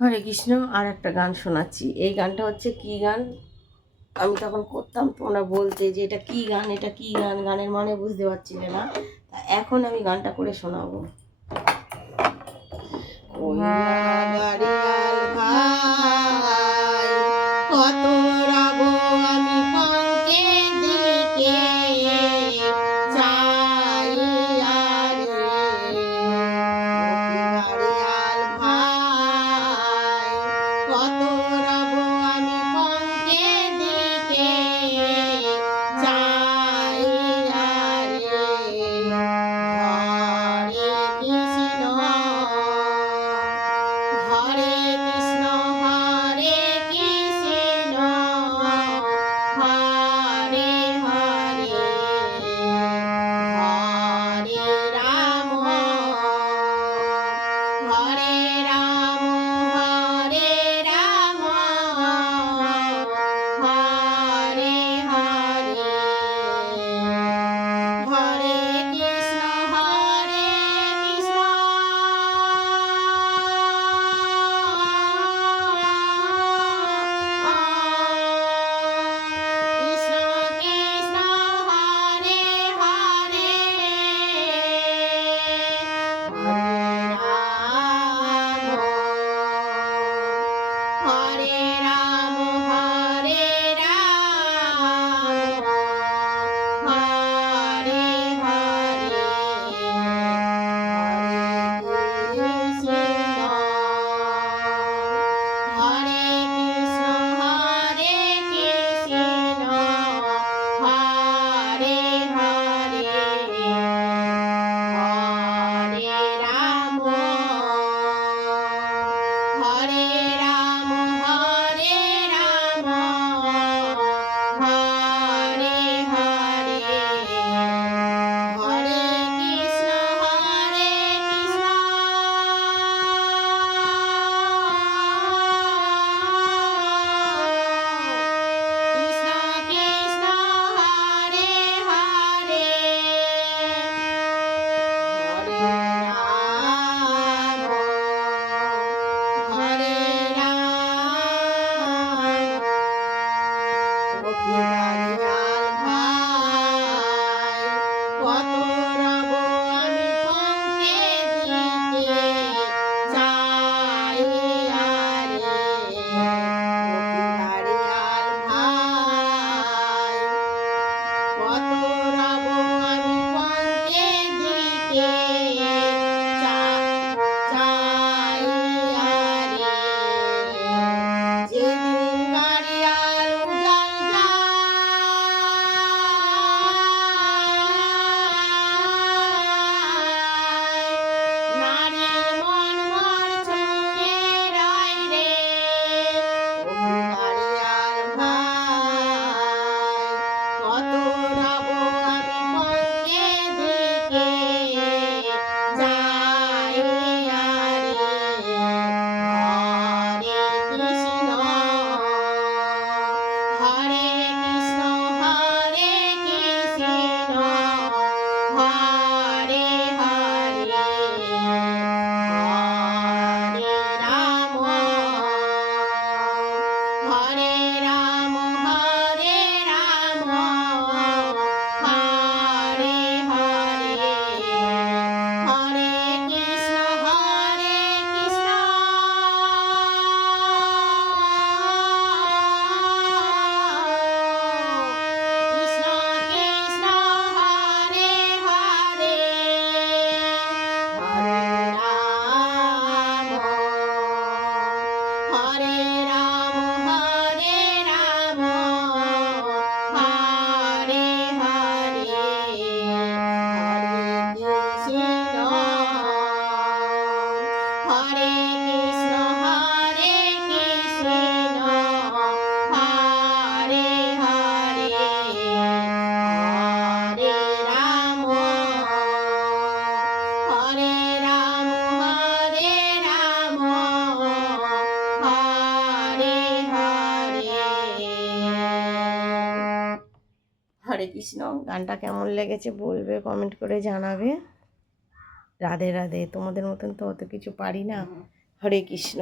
হরে কৃষ্ণ। আর একটা গান শোনাচ্ছি। এই গানটা হচ্ছে কী গান আমি তখন করতাম, তোমরা বলতে যে এটা কী গান, এটা কী গান, গানের মানে বুঝতে পারছিলে না। এখন আমি গানটা করে শোনাবো। কত রব আমি পঙ্কের দিকে কত রব আমি পঙ্কের দিকে চাইয়া রে। হরে কৃষ্ণ হরে কৃষ্ণ হরে কৃষ্ণ হরে হরে হরে রাম হরে রাম হরে রাম হরে হরে হরে কৃষ্ণ হরে কৃষ্ণ কৃষ্ণ কৃষ্ণ হরে হরে হরে রাম হরে রাম হরে হরে হরে কৃষ্ণ হরে কৃষ্ণ হরে কৃষ্ণ হরে হরে হরে রাম হরে রাম হরে রাম হরে হরে হরে কৃষ্ণ হরে কৃষ্ণ কৃষ্ণ কৃষ্ণ হরে হরে হরে রাম হরে রাম গোপীনারিয়াল ভাই কত রব আমি পঙ্কের দিকে চাইয়া রে। গোপীনারিয়াল ভাই কত রব আমি পঙ্কের দিকে চাইয়া রে। যেদিন গাড়িয়াল উজাল যায় নারীর মন মন ছুঁয়ে রয় রে। গাড়িয়াল ভাই কত রব আমি পঙ্কের দিকে যাইয়া রে। হরে কৃষ্ণ হরে কৃষ্ণ হরে কৃষ্ণ হরে হরে হরে রাম হরে রাম হরে রাম হরে হরে হরে কৃষ্ণ হরে কৃষ্ণ কৃষ্ণ কৃষ্ণ হরে হরে হরে রাম হরে রাম হরে রাম হরে হরে হরে কৃষ্ণ হরে কৃষ্ণ হরে কৃষ্ণ হরে হরে হরে রাম হরে রাম হরে রাম হরে হরে। হরে কৃষ্ণ। গানটা কেমন লেগেছে বলবে, কমেন্ট করে জানাবে। রাধে রাধে। তোমাদের মতন তো অত কিছু পারি না। হরে কৃষ্ণ।